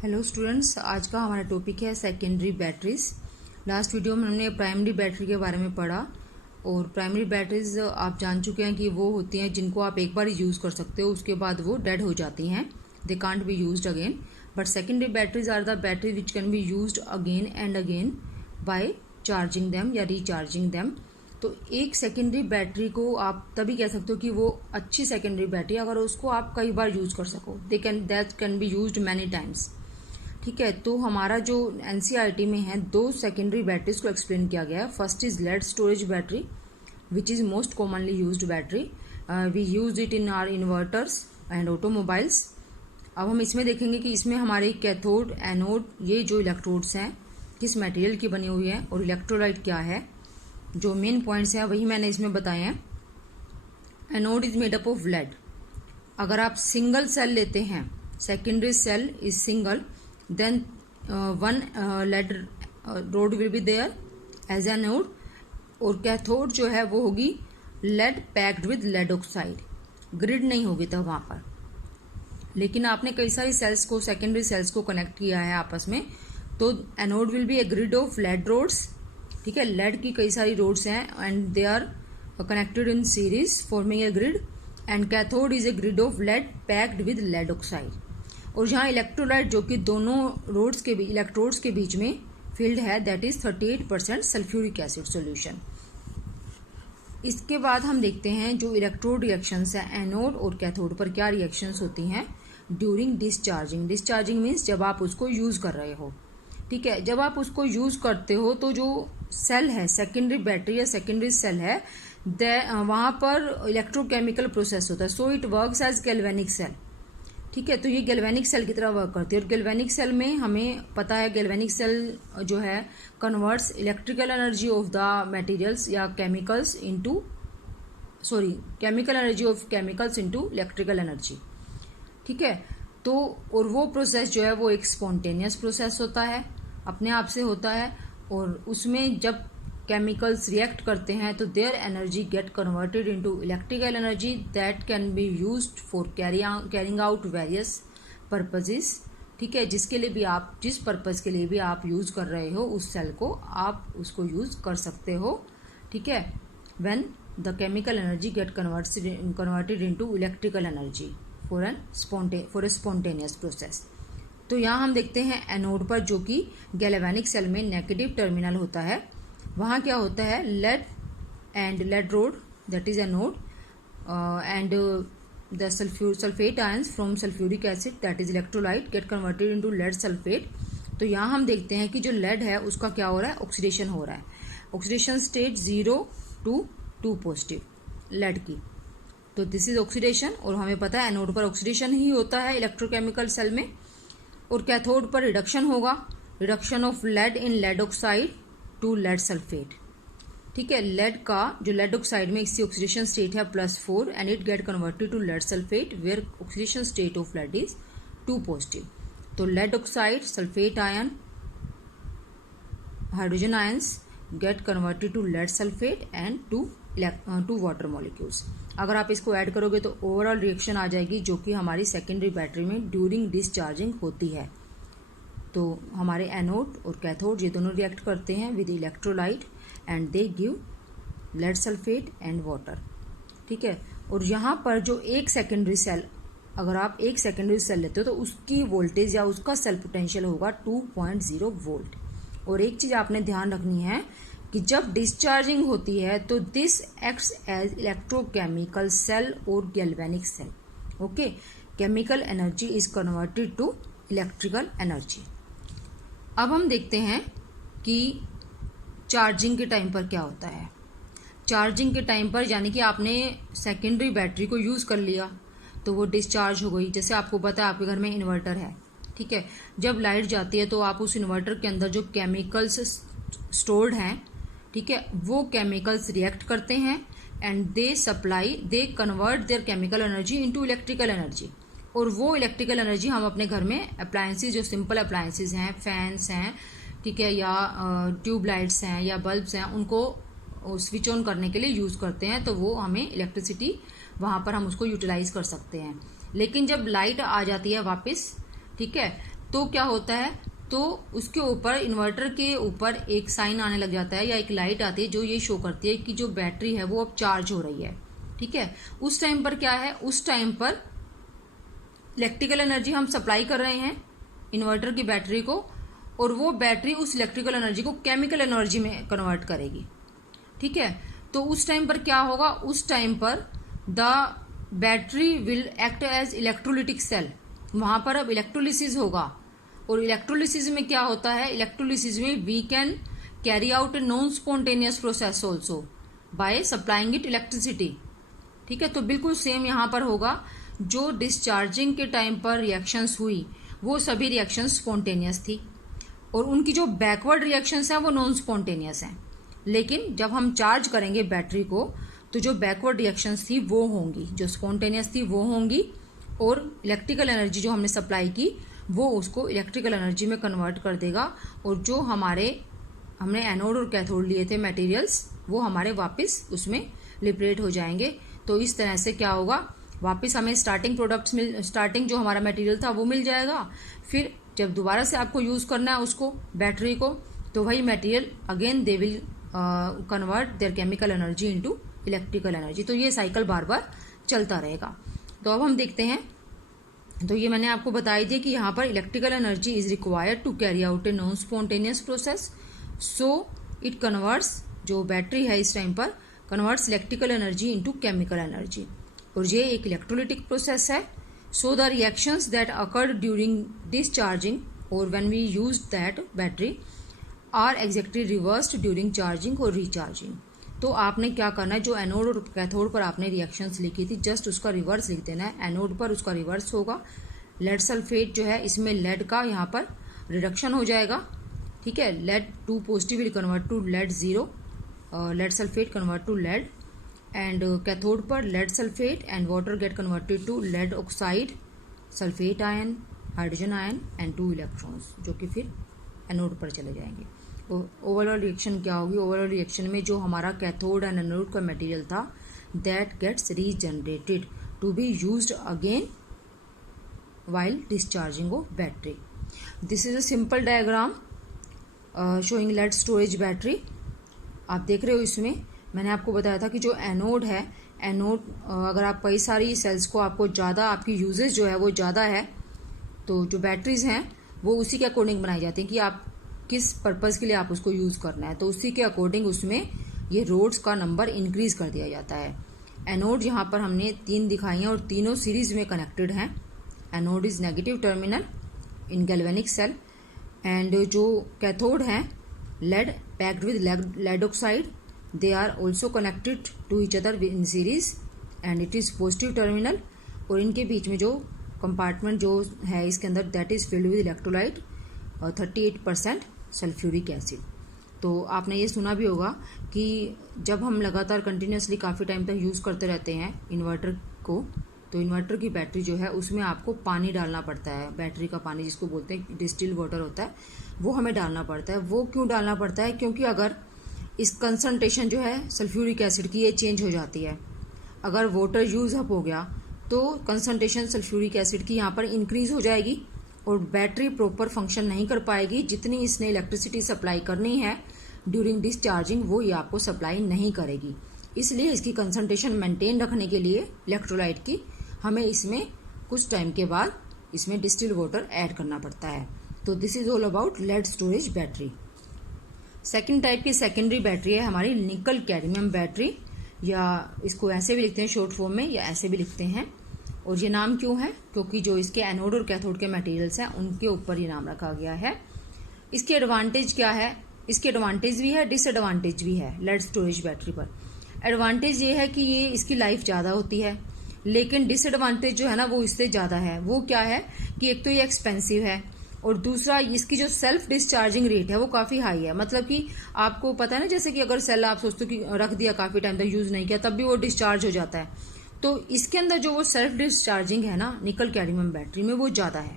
Hello students, आज का हमारा टॉपिक है सेकेंडरी बैटरीज। लास्ट वीडियो में हमने प्राइमरी बैटरी के बारे में पढ़ा और प्राइमरी बैटरीज आप जान चुके हैं कि वो होती हैं जिनको आप एक बार यूज़ कर सकते हो, उसके बाद वो डेड हो जाती हैं, they can't be used again. But secondary batteries are the battery which can be used again and again by charging them या रिचार्जिंग देम। तो एक सेकेंडरी बैटरी को आप तभी कह सकते हो कि वो अच्छी सेकेंडरी बैटरी अगर उसको आप कई बार यूज़ कर सको, that can be used many times. ठीक है, तो हमारा जो एनसीईआरटी में है दो सेकेंडरी बैटरीज को एक्सप्लेन किया गया है। First is lead storage battery which is most commonly used battery, we use it in our inverters and automobiles. अब हम इसमें देखेंगे कि इसमें हमारे कैथोड एनोड ये जो इलेक्ट्रोड्स हैं किस मटेरियल की बनी हुई है और इलेक्ट्रोलाइट क्या है, जो मेन पॉइंट्स हैं वही मैंने इसमें बताए हैं। Anode is made up of lead. अगर आप सिंगल सेल लेते हैं, secondary cell is single, then one lead rod will be there as a node और कैथोड जो है वो होगी lead packed with lead oxide। Grid नहीं होगी तब वहाँ पर, लेकिन आपने कई सारी सेल्स को, सेकेंडरी सेल्स को कनेक्ट किया है आपस में, तो anode will be a grid of lead rods. ठीक है, लेड की कई सारी रोड्स हैं and they are connected in series forming a grid, and cathode is a grid of lead packed with lead oxide. और जहाँ इलेक्ट्रोलाइट जो कि दोनों रोड्स के बीच, इलेक्ट्रोड्स के बीच में फील्ड है, that is 38% sulphuric acid solution. इसके बाद हम देखते हैं जो इलेक्ट्रोड रिएक्शंस है एनोड और कैथोड पर क्या रिएक्शंस होती हैं ड्यूरिंग डिस्चार्जिंग। डिस्चार्जिंग मीन्स जब आप उसको यूज कर रहे हो। ठीक है, जब आप उसको यूज करते हो तो जो सेल है, सेकेंडरी बैटरी या सेकेंडरी सेल है, वहां पर इलेक्ट्रोकेमिकल प्रोसेस होता है, so it works as galvanic cell. ठीक है, तो ये गैल्वेनिक सेल की तरह वर्क करती है और गैल्वेनिक सेल में हमें पता है गैल्वेनिक सेल जो है converts electrical energy of the materials या chemicals into chemical energy of chemicals into electrical energy. ठीक है, तो और वो प्रोसेस जो है वो एक स्पॉन्टेनियस प्रोसेस होता है, अपने आप से होता है, और उसमें जब केमिकल्स रिएक्ट करते हैं तो their energy get converted into electrical energy that can be used for carrying out various purposes. ठीक है, जिसके लिए भी आप, जिस पर्पज के लिए भी आप यूज कर रहे हो उस सेल को, आप उसको यूज कर सकते हो। ठीक है, when the chemical energy get converted into electrical energy for a spontaneous process. तो यहाँ हम देखते हैं एनोड पर, जो कि गैल्वेनिक सेल में नेगेटिव टर्मिनल होता है, वहाँ क्या होता है, lead and lead rod that is anode and the sulphate ions from sulphuric acid that is electrolyte get converted into lead sulphate. तो यहाँ हम देखते हैं कि जो लेड है उसका क्या हो रहा है, ऑक्सीडेशन हो रहा है। Oxidation state 0 to 2 positive lead की, तो दिस इज ऑक्सीडेशन। और हमें पता है एनोड पर ऑक्सीडेशन ही होता है इलेक्ट्रोकेमिकल सेल में, और कैथोड पर रिडक्शन होगा, reduction of lead in lead oxide to lead sulphate. ठीक है, लेड का जो लेड ऑक्साइड में इसकी ऑक्सीडेशन स्टेट है +4 and it get converted to lead sulphate where oxidation state of lead is 2 positive. तो lead oxide, sulphate ion, hydrogen ions get converted to lead sulphate and to water molecules. अगर आप इसको add करोगे तो overall reaction आ जाएगी जो कि हमारी सेकेंडरी बैटरी में ड्यूरिंग डिस्चार्जिंग होती है। तो हमारे एनोड और कैथोड ये दोनों रिएक्ट करते हैं with electrolyte and they give lead sulphate and water. ठीक है, और यहाँ पर जो एक सेकेंडरी सेल, अगर आप एक सेकेंडरी सेल लेते हो तो उसकी वोल्टेज या उसका सेल पोटेंशियल होगा 2.0 वोल्ट। और एक चीज आपने ध्यान रखनी है कि जब डिस्चार्जिंग होती है तो this acts as electrochemical cell और galvanic cell. Okay, chemical energy is converted to electrical energy. अब हम देखते हैं कि चार्जिंग के टाइम पर क्या होता है। चार्जिंग के टाइम पर यानी कि आपने सेकेंडरी बैटरी को यूज़ कर लिया तो वो डिस्चार्ज हो गई। जैसे आपको पता है आपके घर में इन्वर्टर है, ठीक है, जब लाइट जाती है तो आप उस इन्वर्टर के अंदर जो केमिकल्स स्टोर्ड हैं, ठीक है, वो केमिकल्स रिएक्ट करते हैं and they convert there chemical energy into electrical energy. और वो इलेक्ट्रिकल एनर्जी हम अपने घर में अप्लायंसेज, जो सिंपल अप्लायंसेज हैं, फैंस हैं, ठीक है, या ट्यूब लाइट्स हैं या बल्ब्स हैं, उनको स्विच ऑन करने के लिए यूज़ करते हैं, तो वो हमें इलेक्ट्रिसिटी वहाँ पर हम उसको यूटिलाइज कर सकते हैं। लेकिन जब लाइट आ जाती है वापस, ठीक है, तो क्या होता है, तो उसके ऊपर, इन्वर्टर के ऊपर एक साइन आने लग जाता है या एक लाइट आती है जो ये शो करती है कि जो बैटरी है वो अब चार्ज हो रही है। ठीक है, उस टाइम पर क्या है, उस टाइम पर इलेक्ट्रिकल एनर्जी हम सप्लाई कर रहे हैं इन्वर्टर की बैटरी को, और वो बैटरी उस इलेक्ट्रिकल एनर्जी को केमिकल एनर्जी में कन्वर्ट करेगी। ठीक है, तो उस टाइम पर क्या होगा, उस टाइम पर the battery will act as electrolytic cell. वहां पर अब इलेक्ट्रोलिसिस होगा, और इलेक्ट्रोलिसिस में क्या होता है, इलेक्ट्रोलिसिस में we can carry out a non spontaneous process also by supplying it electricity. ठीक है, तो बिल्कुल सेम यहाँ पर होगा। जो डिस्चार्जिंग के टाइम पर रिएक्शंस हुई वो सभी रिएक्शंस स्पॉन्टेनियस थी, और उनकी जो बैकवर्ड रिएक्शंस हैं वो नॉन स्पॉन्टेनियस हैं। लेकिन जब हम चार्ज करेंगे बैटरी को तो जो बैकवर्ड रिएक्शंस थी वो होंगी, जो स्पॉन्टेनियस थी वो होंगी, और इलेक्ट्रिकल एनर्जी जो हमने सप्लाई की वो उसको इलेक्ट्रिकल एनर्जी में कन्वर्ट कर देगा, और जो हमने एनोड और कैथोड लिए थे मटेरियल्स वो हमारे वापस उसमें लिबरेट हो जाएंगे। तो इस तरह से क्या होगा, वापस हमें स्टार्टिंग जो हमारा मटेरियल था वो मिल जाएगा। फिर जब दोबारा से आपको यूज करना है उसको, बैटरी को, तो वही material again they will convert there chemical energy into electrical energy. तो ये साइकिल बार बार चलता रहेगा। तो अब हम देखते हैं, तो ये मैंने आपको बताई दिया कि यहाँ पर electrical energy is required to carry out a non spontaneous process, so it converts, जो बैटरी है इस टाइम पर converts electrical energy into chemical energy, और ये एक इलेक्ट्रोलिटिक प्रोसेस है। So the reactions that occurred during discharging और when we use that battery are exactly reversed during charging और रिचार्जिंग। तो आपने क्या करना है, जो एनोड और कैथोड पर आपने रिएक्शंस लिखी थी जस्ट उसका रिवर्स लिख देना है। एनोड पर उसका रिवर्स होगा, लेड सल्फेट जो है इसमें लेड का यहाँ पर रिडक्शन हो जाएगा। ठीक है, lead 2 positive will convert to lead 0, lead sulphate convert to lead, and cathode पर lead sulphate and water get converted to lead oxide, sulphate ion, hydrogen ion and 2 electrons, जो कि फिर एनोड पर चले जाएंगे। ओवरऑल रिएक्शन क्या होगी, overall reaction में जो हमारा कैथोड एंड एनोड का मटेरियल था that gets regenerated to be used again while discharging of battery. This is a simple diagram showing lead storage battery. आप देख रहे हो, इसमें मैंने आपको बताया था कि जो एनोड है, एनोड अगर आप कई सारी सेल्स को, आपको ज़्यादा आपकी यूजेज जो है वो ज़्यादा है, तो जो बैटरीज हैं वो उसी के अकॉर्डिंग बनाई जाती हैं कि आप किस पर्पज़ के लिए आप उसको यूज़ करना है, तो उसी के अकॉर्डिंग उसमें ये रोड्स का नंबर इंक्रीज कर दिया जाता है। एनोड यहाँ पर हमने 3 दिखाई हैं और तीनों सीरीज में कनेक्टेड हैं। Anode is negative terminal in galvanic cell, and जो कैथोड हैं lead packed with lead oxide, they are also connected to each other in series and it is positive terminal, और इनके बीच में जो कंपार्टमेंट जो है इसके अंदर that is filled with electrolyte 38% sulphuric acid. तो आपने ये सुना भी होगा कि जब हम लगातार कंटिन्यूसली काफ़ी टाइम तक यूज़ करते रहते हैं इन्वर्टर को, तो इन्वर्टर की बैटरी जो है उसमें आपको पानी डालना पड़ता है। बैटरी का पानी जिसको बोलते हैं डिस्टिल्ड वाटर होता है, वो हमें डालना पड़ता है। वो क्यों डालना पड़ता है, क्योंकि अगर इस कंसनट्रेशन जो है सल्फ्यूरिक एसिड की ये चेंज हो जाती है। अगर वाटर यूज अप हो गया तो कंसनट्रेशन सल्फ्यूरिक एसिड की यहाँ पर इंक्रीज हो जाएगी और बैटरी प्रॉपर फंक्शन नहीं कर पाएगी। जितनी इसने इलेक्ट्रिसिटी सप्लाई करनी है ड्यूरिंग डिस्चार्जिंग वो ये आपको सप्लाई नहीं करेगी। इसलिए इसकी कंसनट्रेशन मेंटेन रखने के लिए इलेक्ट्रोलाइट की हमें इसमें कुछ टाइम के बाद इसमें डिस्टिल्ड वाटर ऐड करना पड़ता है। तो this is all about lead storage battery. Second type की सेकेंडरी बैटरी है हमारी निकल कैडमियम बैटरी, या इसको ऐसे भी लिखते हैं शॉर्ट फॉर्म में या ऐसे भी लिखते हैं। और ये नाम क्यों है, क्योंकि जो इसके एनोड और कैथोड के मटेरियल्स हैं उनके ऊपर ये नाम रखा गया है। इसकी एडवांटेज क्या है, इसकी एडवांटेज भी है डिसएडवांटेज भी है लेड स्टोरेज बैटरी पर। एडवांटेज ये है कि ये इसकी लाइफ ज़्यादा होती है, लेकिन डिसएडवांटेज जो है ना वो इससे ज़्यादा है। वो क्या है कि एक तो ये एक्सपेंसिव है और दूसरा इसकी जो सेल्फ डिस्चार्जिंग रेट है वो काफ़ी हाई है। मतलब कि आपको पता है ना, जैसे कि अगर सेल आप सोचते हो कि रख दिया काफ़ी टाइम तक यूज़ नहीं किया तब भी वो डिस्चार्ज हो जाता है, तो इसके अंदर जो वो सेल्फ डिस्चार्जिंग है ना निकल कैडमियम बैटरी में वो ज़्यादा है,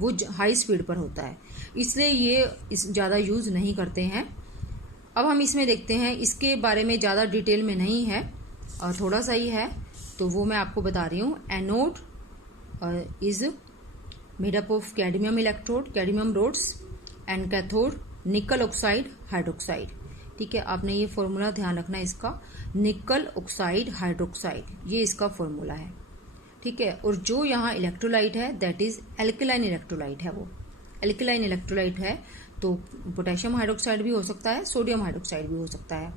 वो हाई स्पीड पर होता है, इसलिए ये ज़्यादा यूज़ नहीं करते हैं। अब हम इसमें देखते हैं, इसके बारे में ज़्यादा डिटेल में नहीं है और थोड़ा सा ही है, तो वो मैं आपको बता रही हूँ। Anode is made up of cadmium electrode, cadmium rods, and cathode nickel oxide hydroxide. ठीक है, आपने ये फॉर्मूला ध्यान रखना है इसका, निकल ऑक्साइड हाइड्रोक्साइड, ये इसका फॉर्मूला है। ठीक है, और जो यहाँ इलेक्ट्रोलाइट है दैट इज एल्केलाइन इलेक्ट्रोलाइट है, वो एल्केलाइन इलेक्ट्रोलाइट है। तो पोटेशियम हाइड्रोक्साइड भी हो सकता है, सोडियम हाइड्रोक्साइड भी हो सकता है।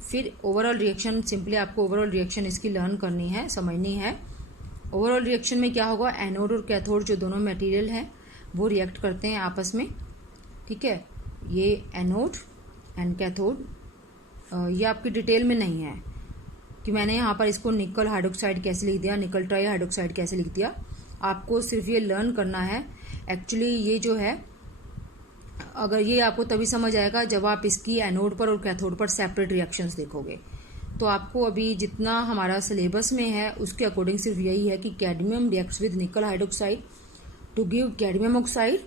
फिर ओवरऑल रिएक्शन, सिंपली आपको ओवरऑल रिएक्शन इसकी लर्न करनी है, समझनी है। ओवरऑल रिएक्शन में क्या होगा, एनोड और कैथोड जो दोनों मटेरियल हैं वो रिएक्ट करते हैं आपस में। ठीक है, ये एनोड एंड कैथोड, ये आपकी डिटेल में नहीं है कि मैंने यहाँ पर इसको निकल हाइड्रोक्साइड कैसे लिख दिया, निकल ट्राई हाइड्रोक्साइड कैसे लिख दिया। आपको सिर्फ ये लर्न करना है। एक्चुअली ये जो है, अगर ये आपको तभी समझ आएगा जब आप इसकी एनोड पर और कैथोड पर सेपरेट रिएक्शंस देखोगे। तो आपको अभी जितना हमारा सिलेबस में है उसके अकॉर्डिंग सिर्फ यही है कि cadmium reacts with nickel hydroxide to give cadmium oxide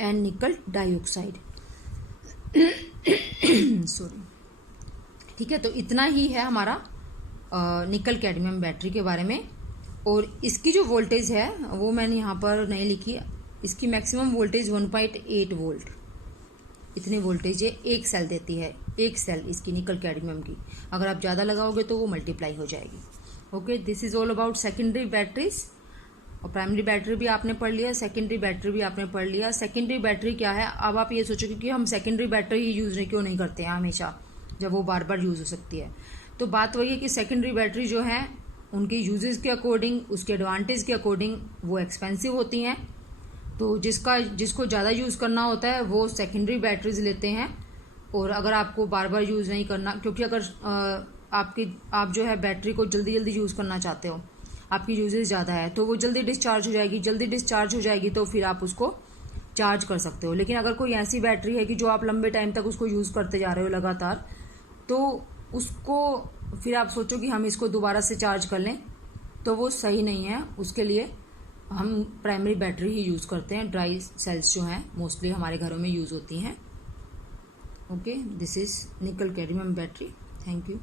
and nickel dioxide. Sorry. ठीक है, तो इतना ही है हमारा निकल कैडमियम बैटरी के बारे में। और इसकी जो वोल्टेज है वो मैंने यहाँ पर नहीं लिखी, इसकी मैक्सिमम वोल्टेज 1.8 वोल्ट, इतनी वोल्टेज है एक सेल देती है, एक सेल इसकी निकल कैडमियम की। अगर आप ज़्यादा लगाओगे तो वो मल्टीप्लाई हो जाएगी। Okay, this is all about secondary batteries. और प्राइमरी बैटरी भी आपने पढ़ लिया, सेकेंडरी बैटरी भी आपने पढ़ लिया। सेकेंडरी बैटरी क्या है, अब आप ये सोचोगे कि हम सेकेंडरी बैटरी ही यूज़ क्यों नहीं करते हैं हमेशा, जब वो बार बार यूज़ हो सकती है। तो बात वही है कि सेकेंडरी बैटरी जो है उनके यूजेस के अकॉर्डिंग, उसके एडवांटेज के अकॉर्डिंग वो एक्सपेंसिव होती हैं। तो जिसको ज़्यादा यूज़ करना होता है वो सेकेंडरी बैटरीज लेते हैं। और अगर आपको बार बार यूज़ नहीं करना, क्योंकि अगर आप जो है बैटरी को जल्दी जल्दी यूज़ करना चाहते हो, आपकी यूजेज ज़्यादा है, तो वो जल्दी डिस्चार्ज हो जाएगी, जल्दी डिस्चार्ज हो जाएगी तो फिर आप उसको चार्ज कर सकते हो। लेकिन अगर कोई ऐसी बैटरी है कि जो आप लंबे टाइम तक उसको यूज़ करते जा रहे हो लगातार, तो उसको फिर आप सोचो कि हम इसको दोबारा से चार्ज कर लें, तो वो सही नहीं है। उसके लिए हम प्राइमरी बैटरी ही यूज़ करते हैं। ड्राई सेल्स जो हैं मोस्टली हमारे घरों में यूज़ होती हैं। ओके, दिस इज़ निकल कैडमियम बैटरी। Thank you.